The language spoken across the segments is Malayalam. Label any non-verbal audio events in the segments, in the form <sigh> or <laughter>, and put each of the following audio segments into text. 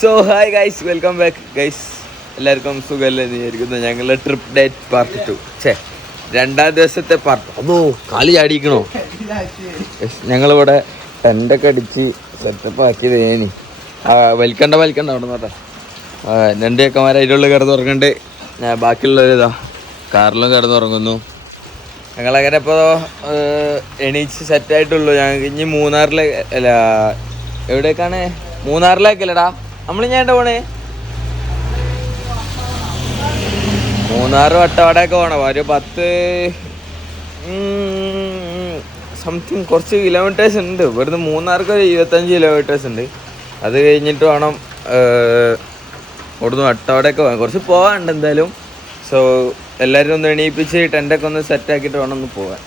So hi guys welcome back guys എല്ലാവർക്കും സുഖമല്ലേ വിചാരിക്കുന്നു. ഞങ്ങളുടെ ട്രിപ്പ് ഡേറ്റ് പാർട്ട് ടു ഛേ രണ്ടാം ദിവസത്തെ പാർട്ട് അതോ കാലി ചാടിക്കണോ ഞങ്ങളിവിടെ ടെന്റൊക്കെ അടിച്ച് സെറ്റപ്പ് ആക്കിയത് ആ വലിക്കണ്ട വലിക്കണ്ട അവിടെ നോട്ടെ രണ്ട് ചെക്കന്മാർ അതിലുള്ള കിടന്ന് ഉറങ്ങണ്ട് ബാക്കിയുള്ളവരിതാ കാറിലും കിടന്നുറങ്ങുന്നു. ഞങ്ങളങ്ങനെ ഇപ്പോൾ എണീച്ച് സെറ്റായിട്ടുള്ളൂ ഞങ്ങൾക്ക് ഇനി മൂന്നാറിലെ അല്ല എവിടേക്കാണ്? മൂന്നാറിലേക്കല്ലടാ നമ്മൾ ഞാൻ പോണേ? മൂന്നാറ് വട്ടവടയൊക്കെ പോകണം ഒരു പത്ത് സംതിങ് കുറച്ച് കിലോമീറ്റേഴ്സ് ഉണ്ട്. ഇവിടുന്ന് മൂന്നാർക്ക് ഒരു ഇരുപത്തഞ്ച് കിലോമീറ്റേഴ്സ് ഉണ്ട്. അത് കഴിഞ്ഞിട്ട് വേണം ഇവിടുന്ന് വട്ടവടയൊക്കെ പോകാൻ. കുറച്ച് പോകാനുണ്ട് എന്തായാലും. സോ എല്ലാവരും ഒന്ന് എണീപ്പിച്ച് ടെന്റൊക്കെ ഒന്ന് സെറ്റ് ആക്കിയിട്ട് വേണം ഒന്ന് പോകാൻ.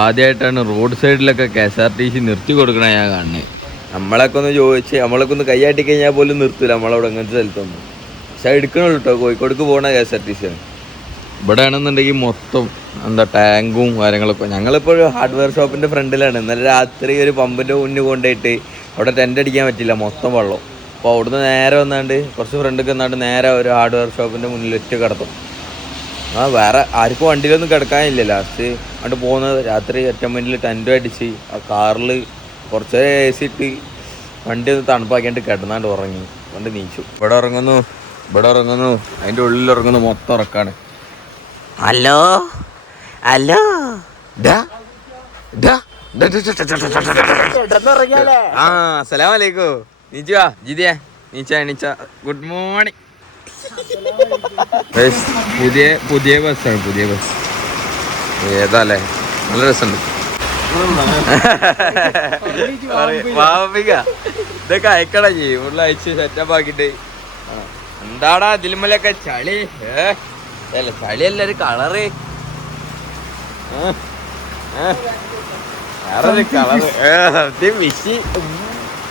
ആദ്യമായിട്ടാണ് റോഡ് സൈഡിലൊക്കെ K S R T C നിർത്തി കൊടുക്കണ ഞാൻ കാണുന്നത്. നമ്മളൊക്കെ ഒന്ന് ചോദിച്ച് നമ്മളൊക്കെ ഒന്ന് കൈയാട്ടി കഴിഞ്ഞാൽ പോലും നിർത്തില്ല നമ്മളവിടെ അങ്ങനത്തെ സ്ഥലത്തൊന്നും. പക്ഷെ എടുക്കണുള്ളൂ കേട്ടോ കോഴിക്കോടക്ക് പോകണ K S R T C ആണ്. ഇവിടെ ആണെന്നുണ്ടെങ്കിൽ മൊത്തം എന്താ ടാങ്കും കാര്യങ്ങളൊക്കെ. ഞങ്ങളിപ്പോൾ ഹാർഡ്വെയർ ഷോപ്പിന്റെ ഫ്രണ്ടിലാണ്. ഇന്നലെ രാത്രി ഒരു പമ്പിന്റെ മുന്നിൽ കൊണ്ടുപോയിട്ട് അവിടെ ടെന്റ് അടിക്കാൻ പറ്റില്ല മൊത്തം വെള്ളം. അപ്പോൾ അവിടുന്ന് നേരെ വന്നാണ്ട് കുറച്ച് ഫ്രണ്ടിൽ വന്നാണ്ട് നേരെ ഒരു ഹാർഡ്വെയർ ഷോപ്പിന്റെ മുന്നിൽ ഒറ്റ കിടത്തും ആ വേറെ ആർക്കും വണ്ടിയിലൊന്നും കിടക്കാനില്ല. ലാസ്റ്റ് അങ്ങോട്ട് പോകുന്നത് രാത്രി ഒറ്റ മുന്നിൽ ടെന്റും അടിച്ച് ആ കാറിൽ കുറച്ച് എ സി ഇട്ട് വണ്ടി ഒന്ന് തണുപ്പാക്കിയിട്ട് കിടന്നാണ്ട് ഉറങ്ങി. കൊണ്ട് നീച്ചു. ഇവിടെ ഇറങ്ങുന്നു ഇവിടെ ഇറങ്ങുന്നു അതിന്റെ ഉള്ളിൽ ഇറങ്ങുന്നു മൊത്തം ഉറക്കാണ്. ഹലോ? ഹലോ. ആ അസ്സലാമു അലൈക്കും. നീച്ചുവാ ജിതിയെ. നീച്ച എണീച്ച. Good morning. പുതിയ പുതിയ ബസ്സാണ് പുതിയ ബസ്. ഏതാല്ലേ നല്ല രസമുണ്ട്. പാവപ്പിക്ക ഇതൊക്കെ അയക്കട ചെയ്യും. ഉള്ള അയച്ച് സെറ്റപ്പ് ആക്കിട്ട്. എന്താടാ ഇതിലുമലൊക്കെ ചളി? ഏ? അല്ല ചളിയല്ല ഒരു കളറ്.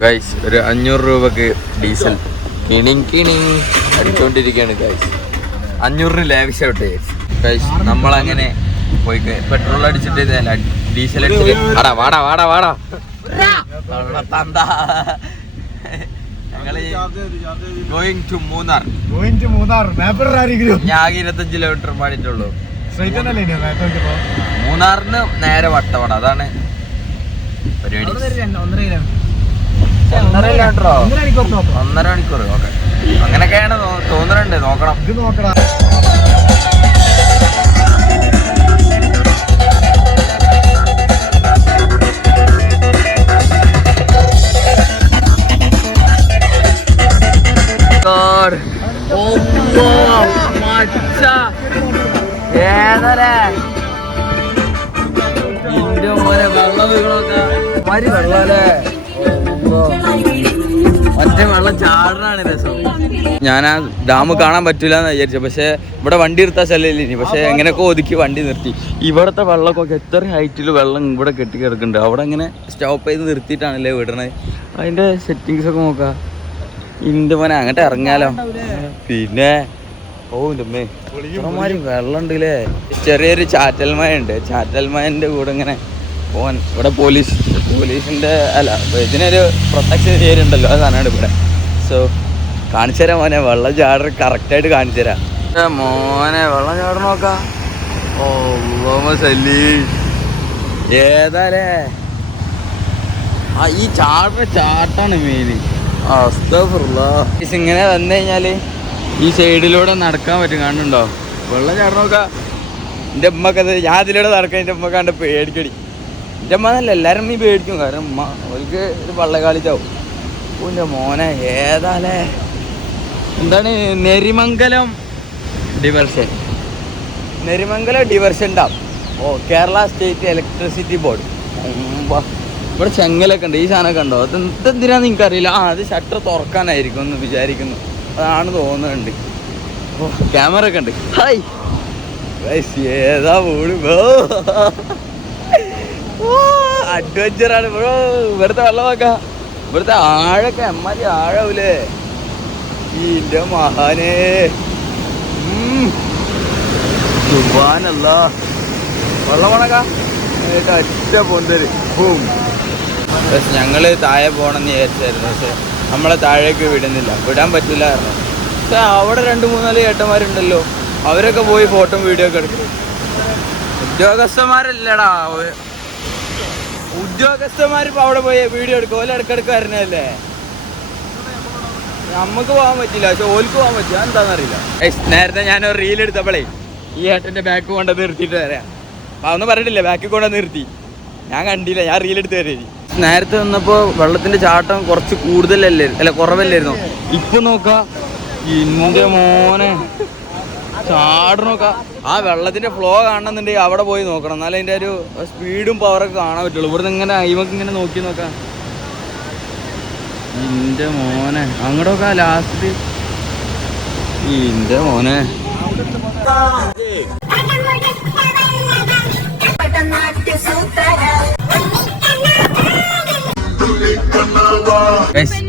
ഗൈസ് ഒരു അഞ്ഞൂറ് രൂപക്ക് ഡീസൽ. കിണിങ് കിണിങ്. അടിച്ചോണ്ടിരിക്കുകയാണ് ഗൈസ് അഞ്ഞൂറിന് ലാവിഷോട്ടെ ഗൈസ് നമ്മളങ്ങനെ പോയി പെട്രോൾ അടിച്ചിട്ട് ഇതല്ല, ഡീസൽ അടിച്ചിട്ട്. വാടാ വാടാ വാടാ വാടാ. Going to Munnar. Point Munnar. Mapper ആരെങ്കിലും ഞാൻ ഇരുപത്തഞ്ച് കിലോമീറ്റർ പാടിയിട്ടുള്ളൂ. മൂന്നാറിന് നേരെ വട്ടവട അതാണ് പരിപാടി. ഒന്നര കിലോമീറ്ററോ ഒന്നര മണിക്കൂർ ഓക്കെ. അങ്ങനെയൊക്കെയാണ് തോന്നുന്നുണ്ട് നോക്കണം. ഇത് നോക്കടാ. ഏതല്ലേ? ഇന്റെ മോനെ വെള്ളം വീണോക്ക മരി വെള്ളല്ലേ? ഒറ്റ വെള്ളം ചാടനാണ് രസം. ഞാൻ ആ ഡാം കാണാൻ പറ്റില്ല എന്ന് വിചാരിച്ചു. പക്ഷേ ഇവിടെ വണ്ടി നിർത്താൻ സ്ഥലമില്ല ഇനി പക്ഷെ എങ്ങനെയൊക്കെ ഒതുക്കി വണ്ടി നിർത്തി. ഇവിടുത്തെ വെള്ളമൊക്കെ എത്ര ഹൈറ്റിൽ വെള്ളം ഇവിടെ കെട്ടി കിടക്കുന്നുണ്ട് അവിടെ ഇങ്ങനെ സ്റ്റോപ്പ് ചെയ്ത് നിർത്തിയിട്ടാണല്ലേ വിടണത് അതിന്റെ സെറ്റിങ്സ് ഒക്കെ നോക്കാം. ഇന്റെ മോനെ അങ്ങോട്ട് ഇറങ്ങാലോ. പിന്നെ ഓ ഇല്ലമ്മേ ഇത്രമാതിരി വെള്ളം ഉണ്ടല്ലേ ചെറിയൊരു ചാറ്റൽമയ ഉണ്ട് ചാറ്റൽമയന്റെ കൂടെ ഇങ്ങനെ പോവാൻ ഇവിടെ പോലീസ് പോലീസിന്റെ അല്ല ഇതിനൊരു പ്രൊട്ടക്ഷൻ ഏരിയ ഉണ്ടല്ലോ അതാണ് ഇവിടെ. സോ കാണിച്ചു തരാം മോനെ വെള്ളം ചാടർ കറക്റ്റായിട്ട് കാണിച്ചു തരാം. മോനെ വെള്ളം ചാട നോക്കാം. ഓ സല്ലി. ഏതാലേ? ആ ഈ ചാടിന് ചാട്ടാണ് മെയിൻ ഇങ്ങനെ വന്നു കഴിഞ്ഞാൽ ഈ സൈഡിലൂടെ നടക്കാൻ പറ്റും കാണുന്നുണ്ടോ? വെള്ളം ചാട നോക്കാം. എന്റെ ഉമ്മക്കത് ഞാൻ അതിലൂടെ നടക്കാൻ എന്റെ ഉമ്മ കണ്ട് പേടിക്കടി. എന്റെ ഉമ്മ നല്ല എല്ലാവരും നീ പേടിക്കും. കാരണം ഉമ്മ അവർക്ക് ഒരു വള്ളക്കാളിച്ചാവും ഓ എന്റെ മോനെ ഏതാലേ? എന്താണ് Nerimangalam diversion? Nerimangalam diversion dam. ഓ കേരള സ്റ്റേറ്റ് ഇലക്ട്രിസിറ്റി ബോർഡ്. ഇവിടെ ചെങ്ങലൊക്കെ ഉണ്ട്. ഈ സാധനമൊക്കെ ഉണ്ടോ? അത് എന്തെന്തിനാന്ന് എനിക്കറിയില്ല. ആ അത് ഷട്ടർ തുറക്കാനായിരിക്കും എന്ന് വിചാരിക്കുന്നു. അതാണ് തോന്നുന്നുണ്ട് ഓ ക്യാമറ ഒക്കെ ഉണ്ട് ഹായ്. ഏതാ പോണു അഡ്വഞ്ചറാണ് ബ്രോ ഇവിടുത്തെ വെള്ളമൊക്കെ ഇവിടുത്തെ ആഴൊക്കെ അമ്മാതി ആഴാവൂലേ. ഇന്റെ മഹാനേ. ഉം. സുബ്ഹാനല്ല. വെള്ളം കൊണക്ക അറ്റ പൊന്തര് ഞങ്ങൾ താഴെ പോണെന്ന് വിചാരിച്ചായിരുന്നു. പക്ഷെ നമ്മളെ താഴേക്ക് വിടുന്നില്ല. വിടാൻ പറ്റില്ല കാരണം പക്ഷെ അവിടെ രണ്ട് മൂന്നാൽ ചേട്ടന്മാരുണ്ടല്ലോ അവരൊക്കെ പോയി ഫോട്ടോ വീഡിയോ ഒക്കെ എടുക്കും. ഉദ്യോഗസ്ഥന്മാരല്ലടാ. ഉദ്യോഗസ്ഥന്മാര് ഉദ്യോഗസ്ഥന്മാർ ഇപ്പൊ അവിടെ പോയി വീഡിയോ എടുക്കും. ഓല ഇടക്കിടക്ക് വരുന്നതല്ലേ നമുക്ക് പോകാൻ പറ്റില്ല. പക്ഷെ ഓൽക്ക് പോകാൻ പറ്റില്ല. എന്താണെന്നറിയില്ല നേരത്തെ ഞാൻ ഒരു റീൽ എടുത്തപ്പോഴേ ഈ ഏട്ടന്റെ ബാക്ക് കൊണ്ട് നിർത്തിയിട്ട് വരാം. അതൊന്നും പറഞ്ഞിട്ടില്ല. ബാക്കിൽ കൊണ്ട് നിർത്തി. ഞാൻ കണ്ടില്ല. ഞാൻ റീൽ എടുത്ത് വരേരി നേരത്തെ വന്നപ്പോ വെള്ളത്തിന്റെ ചാട്ടം കുറച്ച് കൂടുതലല്ലേ അല്ല കുറവല്ലായിരുന്നു. ഇപ്പൊ നോക്ക. ഇന്റെ മോനെ. ആ വെള്ളത്തിന്റെ ഫ്ലോ കാണണമെന്നുണ്ടെങ്കിൽ അവിടെ പോയി നോക്കണം. എന്നാലും അതിന്റെ ഒരു സ്പീഡും പവറൊക്കെ കാണാൻ പറ്റുള്ളൂ. ഇവിടുന്ന് ഇങ്ങനെ അയിമക്ക് ഇങ്ങനെ നോക്കി നോക്കാം. ഇന്റെ മോനെ. അങ്ങോട്ടൊക്കെ ലാസ്റ്റ് ഇന്റെ മോനെ.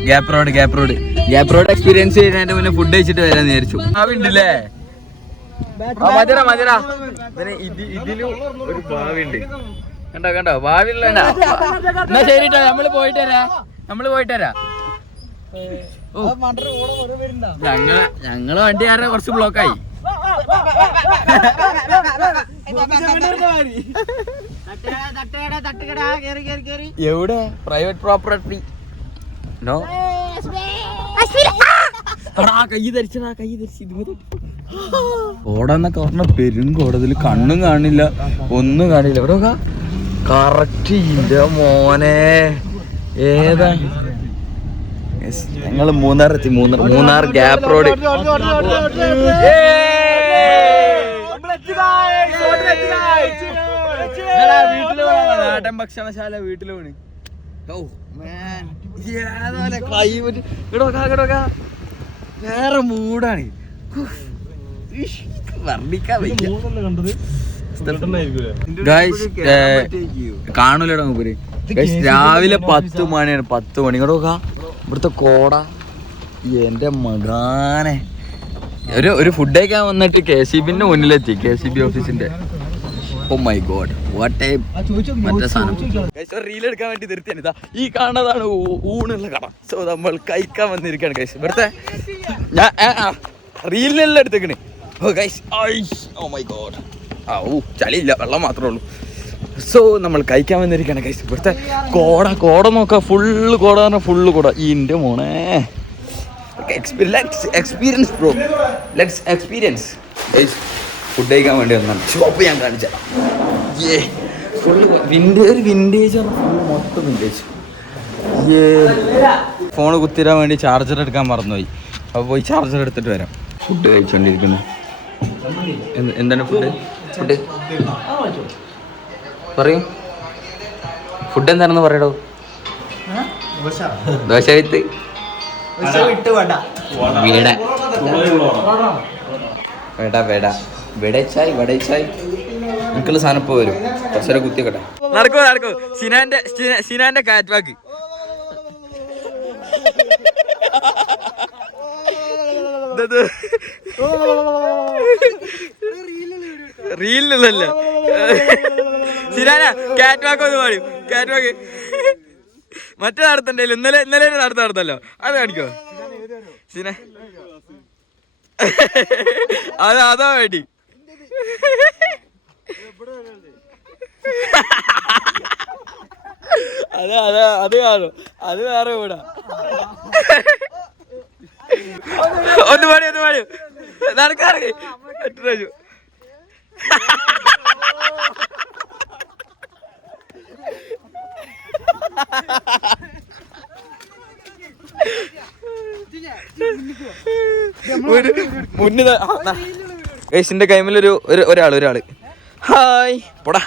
Gap road gap road gap road experience ചെയ്യുന്നതിന്റെ മുന്നേ ഫുഡ് കഴിച്ചിട്ട് വരാൻ വിചാരിച്ചു. ഭാവിണ്ടല്ലേ മധുര മധുര. ഇതിലും ഒരു ഭാവിണ്ട് കണ്ടോ കണ്ടോ? ഭാവി ഉള്ള എന്നാ ശരി നമ്മൾ പോയിട്ട് വരാ. നമ്മൾ പോയിട്ട് വരാ. ഞങ്ങൾ ഞങ്ങൾ വണ്ടി കാരണം കുറച്ച് ബ്ലോക്കായി എവിടെ? പ്രൈവറ്റ് പ്രോപ്പർട്ടി നോ കൈ ധരിച്ചടാ കൈ ധരിച്ചു കോടെന്നൊക്കെ പറഞ്ഞ പെരും കോടതിൽ കണ്ണും കാണില്ല ഒന്നും കാണില്ല. ഇവിടെ കറക്റ്റ് ഇല്ല മോനെ. ഏതാ? ഞങ്ങൾ മൂന്നാർ എത്തി. Munnar Munnar gap road. വീട്ടിൽ നാടൻ ഭക്ഷണശാല വീട്ടിൽ ഓ man. നോക്കാ, നോക്കാ. വേറെ മൂടാണ് വർണിക്കാൻ വയ്യ. കാണൂലടാ മൂപ്പര്. Guys, രാവിലെ പത്ത് മണിയാണ് പത്ത് മണി. ഇങ്ങോട്ട് നോക്കാ. ഇവിടുത്തെ കോട. എന്റെ മകാനെ. ഒരു ഒരു ഫുഡ് കഴിക്കാൻ വന്നിട്ട് കെ സി ബിന്റെ മുന്നിലെത്തി കെ സി ബി ഓഫീസിന്റെ. മൈ ഗോഡ് വാട്ട് മറ്റേ സാധനം. റീൽ എടുക്കാൻ വേണ്ടി നിർത്തിയാണ്. ഇതാ ഈ കാണുന്നതാണ് ഊണുള്ള കട. സോ നമ്മൾ കഴിക്കാൻ വന്നിരിക്കുകയാണ് ഗൈസ് ഇവിടുത്തെ ഞാൻ റീലിനെല്ലാം എടുത്തേക്കണ്. Oh guys oh my god ആ ഓ ചളിയില്ല വെള്ളം മാത്രമേ ഉള്ളൂ. സോ നമ്മൾ കഴിക്കാൻ വന്നിരിക്കുകയാണ് ഗൈസ് ഇവിടുത്തെ കോട കോട നോക്കാം. ഫുള്ള് കോട പറഞ്ഞാൽ ഫുള്ള് കോട. ഈ മോണേ experience bro let's experience food കഴിക്കാൻ വേണ്ടി വന്നാണ്. ഷോപ്പ് ഞാൻ കാണിച്ചു. ഏ ഫുള്ള് വിന്റേജ് വിന്റേജ് ഫുള്ള് മൊത്തം വിന്റേജ് ഏ ഫോൺ കുത്തിരാൻ വേണ്ടി ചാർജർ എടുക്കാൻ മറന്നുപോയി. അപ്പോൾ പോയി ചാർജർ എടുത്തിട്ട് വരാം. ഫുഡ് കഴിച്ചുകൊണ്ടിരിക്കുന്നു എന്താണ് ഫുഡ് ഫുഡ് പറയൂ. ഫുഡ് എന്താണെന്ന് പറയടോ. ദോശ വിത്ത്. വേടാ. വേടാ വേട. വെടച്ചായി വെടച്ചായി. എനിക്കുള്ള സാധനം ഇപ്പൊ വരും. കുറച്ചേരം കുത്തിക്കട്ടെ നടക്കൂ നടക്കൂ. സിനാന്റെ സിന- സിനാന്റെ കാറ്റ് വാക്ക് സിനാന കാറ്റ് ഒന്ന് പാടും. കാറ്റ് വാക്ക് മറ്റേ നടത്തണ്ടല്ലോ ഇന്നലെ ഇന്നലെ നടത്ത നടത്തല്ലോ അത് കാണിക്കോ. സിന അതാ അതാ വേണ്ടി. അത് അത് അത് കാണും. അത് വേറെ ഇവിടെ ഒന്ന് പാടി ഒന്ന് പാടി. നടക്കാറ്. എട്ടു മുന്നിൽ ഗൈസിന്റെ കൈമിലൊരു ഒരു ഒരാൾ ഒരാൾ ഹായ്. പോടാ.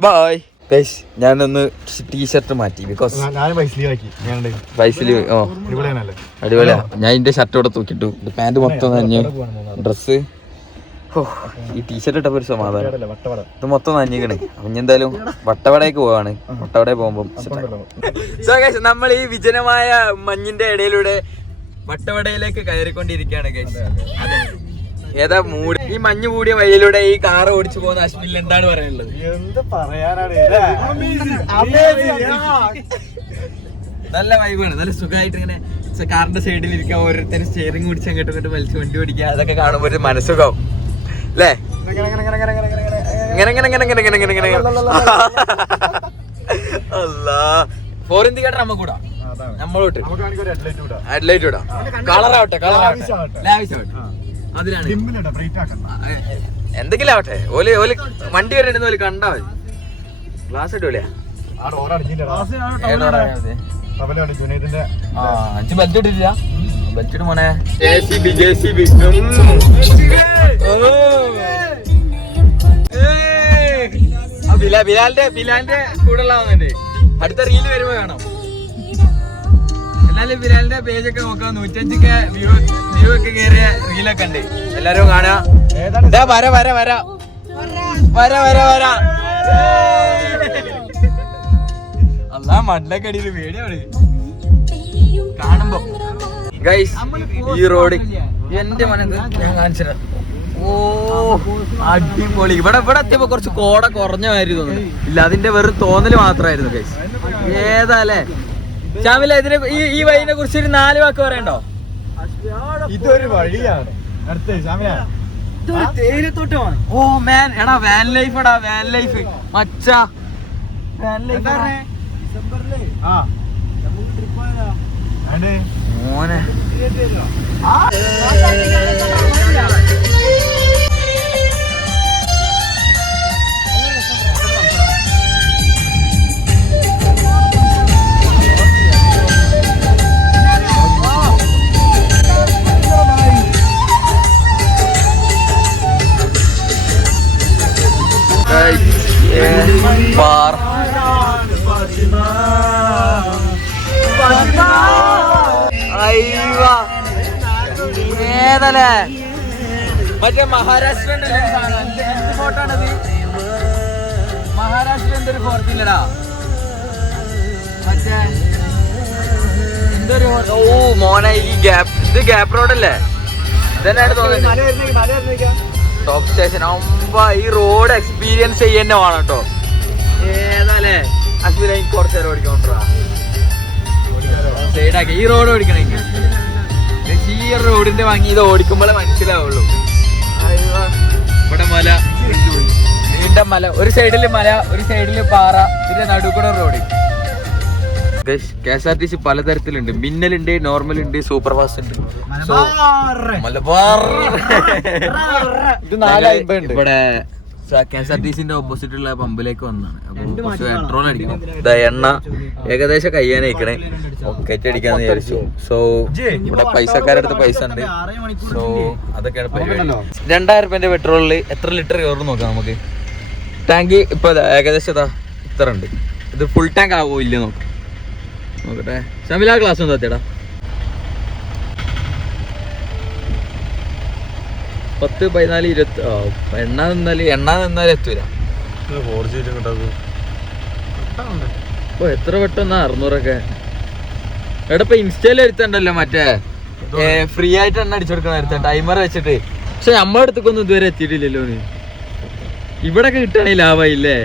ബായ് ഗൈസ് ഒന്ന് ടീഷർട്ട് മാറ്റി ബിക്കോസ് ഞാൻ പൈസലിയാക്കി ഞാൻ പൈസയിൽ ഓ. അടിപൊളിയാ. ഞാൻ എന്റെ ഷർട്ട് ഇവിടെ തൂക്കിട്ടു. പാന്റ് മൊത്തം നനഞ്ഞു ഡ്രസ്സ് ഓ ഈ ടീഷർട്ട് ഇട്ടപ്പോ ഒരു സമാധാനം. വട്ടവട. ഇത് മൊത്തം നനഞ്ഞിക്കണ് അപ്പൊ ഞാൻ എന്തായാലും വട്ടവടേക്ക് പോവാണ്. വട്ടവട പോകുമ്പോ സോ ഗൈസ് നമ്മൾ ഈ വിജനമായ മഞ്ഞിന്റെ ഇടയിലൂടെ വട്ടവടയിലേക്ക് കയറിക്കൊണ്ടിരിക്കുകയാണ് ഗൈസ് ഏതാ മൂടി ഈ മഞ്ഞ് മൂടിയ വഴിയിലൂടെ ഈ കാർ ഓടിച്ചു പോകുന്ന അശ്വിനിൽ എന്താണ് പറയാനുള്ളത്? എന്ത് പറയാനാണ് നല്ല വൈബാണ് നല്ല സുഖമായിട്ട് ഇങ്ങനെ കാറിന്റെ സൈഡിൽ ഇരിക്കാൻ ഓരോരുത്തരും സ്റ്റിയറിംഗ് പിടിച്ച് അങ്ങോട്ട് ഇങ്ങോട്ട് വലിച്ചു വണ്ടി ഓടിക്കുക. അതൊക്കെ കാണുമ്പോൾ ഒരു മനസ്സുഖം. അല്ലേ. ഫോർ ഇൻഡിക്കേറ്റർ നമ്മ കൂടാ നമ്മളോട്ട്. ഹെഡ്ലൈറ്റ് വിടാം കളർ ആവട്ടെ ലാവിഷാവട്ടെ. അതിലാണ്. എന്തെങ്കിലും ആവട്ടെ. ഓൽ ഓൽ വണ്ടി വരെ ഇടുന്ന ഓൽ കണ്ടാ മതി. ഗ്ലാസ് ഇടൂലേ അഞ്ച് ബെൽറ്റ് ഇട്ടില്ല ബെൽറ്റ് ഇട്ട് മോനെ. J C B J C B. ബിലാലിന്റെ ബിലാലിന്റെ കൂടെ ഉള്ള അടുത്ത റീൽ വരുമ്പോ കാണാം. എന്നാലും ബിലാലിന്റെ പേജൊക്കെ നോക്കാം. നൂറ്റഞ്ചൊക്കെ വ്യൂ വ്യൂ ഒക്കെ കയറിയ റീലൊക്കെ ഉണ്ട്. എല്ലാരും കാണാ. വര വര വര. വര വര വര. അല്ലാ മണ്ണക്കടിയിൽ പേടിയാണ് കാണുമ്പോ. ഗൈസ് ഈ റോഡ് എന്റെ മനത് ഞാൻ കാണിച്ചത് ഓ അടിപൊളി. ഇവിടെ ഇവിടെ എത്തിയപ്പോ കുറച്ച് കോട കുറഞ്ഞ തോന്നുന്നു. ഇല്ല അതിന്റെ വെറും തോന്നൽ മാത്രമായിരുന്നു ഗൈസ് ഏതാല്ലേ ശ്യാമില ഇതിനെ ഈ ഈ വഴിനെ കുറിച്ച് ഒരു നാല് വാക്ക് പറയണ്ടോ? ഇതൊരു വഴിയാണ്. അടുത്ത സാമിയ ഓ മാൻ എടാ വാൻ ലൈഫ് എടാ വാൻ ലൈഫ് മച്ച. വാൻ ലൈഫ് മോനെ. അയ്യോ ഏതല്ലേ മറ്റേ മഹാരാഷ്ട്ര മഹാരാഷ്ട്ര എന്തൊരു ഫോർട്ട് ഇല്ലടാ. മറ്റേ എന്തൊരു fort? ഓ മോനെ ഈ ഗ്യാപ്പ് ഇത് ഗ്യാപ്പ് റോഡല്ലേ? ഇതന്നെയാണ് തോന്നുന്നത്. ടോപ്പ് സ്റ്റേഷൻ അമ്പ ഈ റോഡ് എക്സ്പീരിയൻസ് ചെയ്യുന്നതാണ് കേട്ടോ ഏതാല്ലേ അശ്വിന എനിക്ക് കുറച്ച് നേരം ഓടിക്കോണ്ടാ സൈഡാക്കി ഈ റോഡ് ഓടിക്കണെങ്കിൽ ഈ റോഡിന്റെ ഭംഗി ഇത് ഓടിക്കുമ്പോഴേ മനസ്സിലാവുള്ളൂ. ഇവിടെ മല. നീണ്ട മല. ഒരു സൈഡിൽ മല ഒരു സൈഡിൽ പാറ പിന്നെ നടുക്കൂടെ road K S R T C പലതരത്തിലുണ്ട്. മിന്നലുണ്ട് നോർമൽ ഉണ്ട് സൂപ്പർ ഫാസ്റ്റ് ഉണ്ട് So, മലബാർ ഇത് നാല് ഉണ്ട്. ഇവിടെ കെ എസ് ആർ ടി സിന്റെ ഓപ്പോസിറ്റ് ഉള്ള പമ്പിലേക്ക് വന്നാണ് അപ്പൊ പെട്രോൾ അടിക്കണം. എണ്ണ ഏകദേശം കയ്യാനയക്കണേ ഒക്കറ്റ് അടിക്കാന്ന് വിചാരിച്ചു. സോ ഇവിടെ പൈസക്കാരുടെ അടുത്ത് പൈസ ഉണ്ട്. സോ അതൊക്കെയാണ് പരിപാടി രണ്ടായിരം റുപ്യന്റെ പെട്രോളിൽ എത്ര ലിറ്റർ കയറും നോക്കാം നമുക്ക്. ടാങ്ക് ഇപ്പൊ ദാ ഏകദേശം ഇതാ ഇത്ര ഉണ്ട്. ഇത് ഫുൾ ടാങ്ക് ആവോ ഇല്ല നോക്കാം. നോക്കട്ടെ. ഷമില ക്ലാസ് ഒന്നും തത്തേടാ പത്ത് പതിനാല് ഇരുപത്തി എണ്ണ നിന്നാൽ എണ്ണ നിന്നാൽ എത്തൂല. ഓ എത്ര പെട്ടെന്നാ? അറുന്നൂറൊക്കെ. എടാ ഇപ്പൊ ഇൻസ്റ്റയിൽ എടുത്തണ്ടല്ലോ മറ്റേ. ഫ്രീ ആയിട്ട് എണ്ണ അടിച്ചു കൊടുക്കണ എടുത്ത ടൈമർ വെച്ചിട്ട്. പക്ഷെ നമ്മളെ അടുത്തേക്കൊന്നും ഇതുവരെ എത്തിയിട്ടില്ലല്ലോ നീ. ഇവിടൊക്കെ കിട്ടണേ ലാഭമായില്ലേ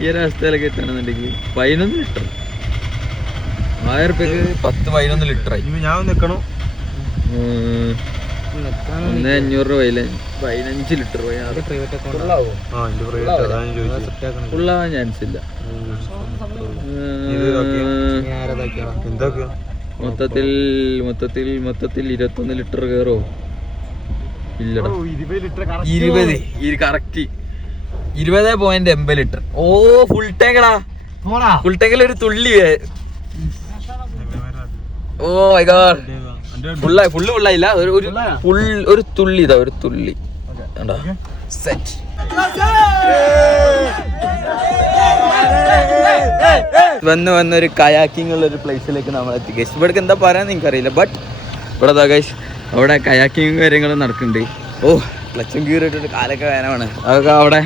ഈ ഒരു അവസ്ഥയിലൊക്കെ എത്തണമെന്നുണ്ടെങ്കിൽ പതിനൊന്ന് ലിറ്റർ. ആയിരം റുപ്യക്ക് പത്ത് പതിനൊന്ന് ലിറ്റർ ആയി ഞാൻ നിക്കണം. ഒന്ന് അഞ്ഞൂറ് രൂപയിൽ പതിനഞ്ച് ലിറ്റർ ഫുള്ളാവാൻ ചാൻസ് ഇല്ല. മൊത്തത്തിൽ മൊത്തത്തിൽ മൊത്തത്തിൽ ഇരുപത്തൊന്ന് ലിറ്റർ കയറോ ഇല്ലടാ. ഇരുപത് കറക്റ്റ് ഇരുപത്. പോയിന്റ് എൺപത് ലിറ്റർ. ഓ ഫുൾ ടാങ്കടാ പോടാ. ഫുൾ ടാങ്കിൽ ഒരു തുള്ളി ഓ മൈ ഗോഡ് ഫുള്ളായി ഫുള്ള് ഫുള്ളായില്ല. ഒരു ഒരു ഒരു തുള്ളി ഇതാ ഒരു തുള്ളി. സെറ്റ്. വന്ന് വന്ന ഒരു കയാക്കിംഗ് ഉള്ള ഒരു പ്ലേസിലേക്ക് നമ്മൾ എത്തി ഗൈസ് ഇവിടേക്ക് എന്താ പറയാൻ നിങ്ങൾക്ക് അറിയില്ല ബട്ട് ഇവിടെ ഗൈസ് അവിടെ കയാക്കിങ് കാര്യങ്ങളും നടക്കുന്നുണ്ട്. ഓ ക്ലച്ചും കീറിയിട്ടൊരു കാലൊക്കെ വേനമാണ് അതൊക്കെ അവിടെ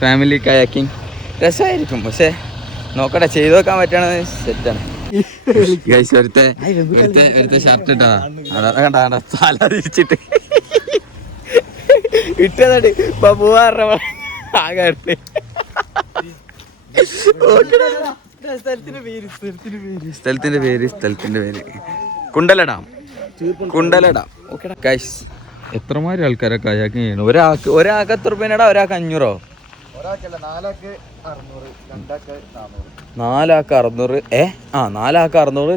ഫാമിലി കയാക്കിങ് രസമായിരിക്കും പക്ഷേ നോക്കട്ടെ ചെയ്തു നോക്കാൻ പറ്റണത് സെറ്റാണ് ഗൈസ് ഒരുത്തെ ഒരുത്തെ ഒരുത്തെ ഷർട്ട് ഇട്ടതാ അതാ കണ്ട കണ്ട തല തിരിച്ചിട്ട്. ഇട്ടതാണ് ബബുവാറ സ്ഥലത്തിന്റെ പേര് സ്ഥലത്തിന്റെ പേര്. കുണ്ടലടാം കുണ്ടലടാം ഓക്കെ ഗൈസ് എത്രമാതിരി ആൾക്കാരെ കയാക്കിങ് ചെയ്യണം ഒരാൾക്ക് ഒരാൾക്ക് എത്ര രൂപേനടാ ഒരാൾക്ക് അഞ്ഞൂറോ? ഒരാൾക്കല്ല നാലാൾക്ക് അറുന്നൂറ് ഏ? ആ നാലാക്ക് അറുന്നൂറ്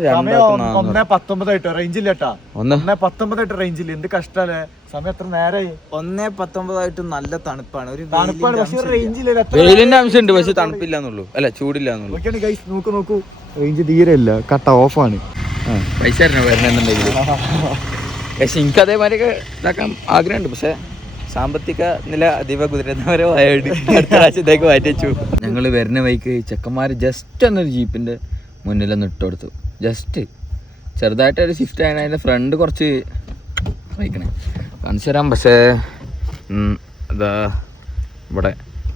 ഒന്നേ പത്തൊമ്പതായിട്ട് റേഞ്ച് ഇല്ലട്ടാ ഒന്ന്. ഒന്നേ പത്തൊമ്പതായിട്ട് റേഞ്ച് ഇല്ല എന്ത് കഷ്ടല്ലേ? സമയം എത്ര നേരായി? ഒന്നേ പത്തൊമ്പതായിട്ട് നല്ല തണുപ്പാണ്. ഒരു തണുപ്പാണ് പക്ഷെ റേഞ്ച് ഇല്ല. വെയിലിന്റെ അംശമുണ്ട് പക്ഷെ തണുപ്പില്ല എന്നുള്ളൂ അല്ല ചൂടില്ല എന്നുള്ളൂ ഗൈസ് നോക്കൂ നോക്കൂ. റേഞ്ച് തീരെ ഇല്ല കട്ട ഓഫ് ആണ് പൈസ തരണം വരണമെന്നുണ്ടെങ്കിൽ <laughs> പക്ഷെ എനിക്ക് അതേമാതിരി ഇതാക്കാൻ ആഗ്രഹമുണ്ട്. പക്ഷെ സാമ്പത്തിക നില അതീവ കുതിരന്നവരമായിട്ട് അടുത്ത പ്രാവശ്യത്തേക്ക് മാറ്റിച്ചു ഞങ്ങൾ വരുന്ന വൈക്ക് ചെക്കന്മാർ ജസ്റ്റ് എന്നൊരു ജീപ്പിന്റെ മുന്നിലൊന്ന് ഇട്ട് കൊടുത്തു. ജസ്റ്റ് ചെറുതായിട്ട് ഒരു ഷിഫ്റ്റ് ആയതിനാൽ അതിന്റെ ഫ്രണ്ട് കുറച്ച് വഹിക്കണേ കാണിച്ചു തരാം. പക്ഷേ അതാ ഇവിടെ.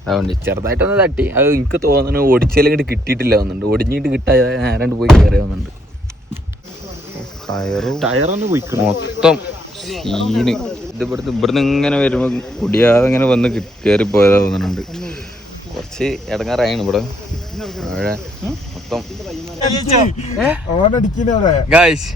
അതുകൊണ്ട് ചെറുതായിട്ടൊന്ന് തട്ടി. അത് എനിക്ക് തോന്നുന്നു ഓടിച്ചാലും ഇങ്ങോട്ട് കിട്ടിയിട്ടില്ല തോന്നുന്നുണ്ട്. ഒടിഞ്ഞിട്ട് കിട്ടാതെ നേരണ്ട് പോയി കയറി വന്നിട്ടുണ്ട് ടയറും ടയറൊന്ന് പോയി മൊത്തം സീന് ഇത് ഇവിടുന്ന് ഇവിടുന്ന് ഇങ്ങനെ വരുമ്പോൾ കുടിയാതെ ഇങ്ങനെ വന്ന് കയറി പോയതാ തോന്നുന്നുണ്ട്. കുറച്ച് ഇടങ്ങാറായാണ് ഇവിടെ. അവിടെ മൊത്തം. ഗായ്സ്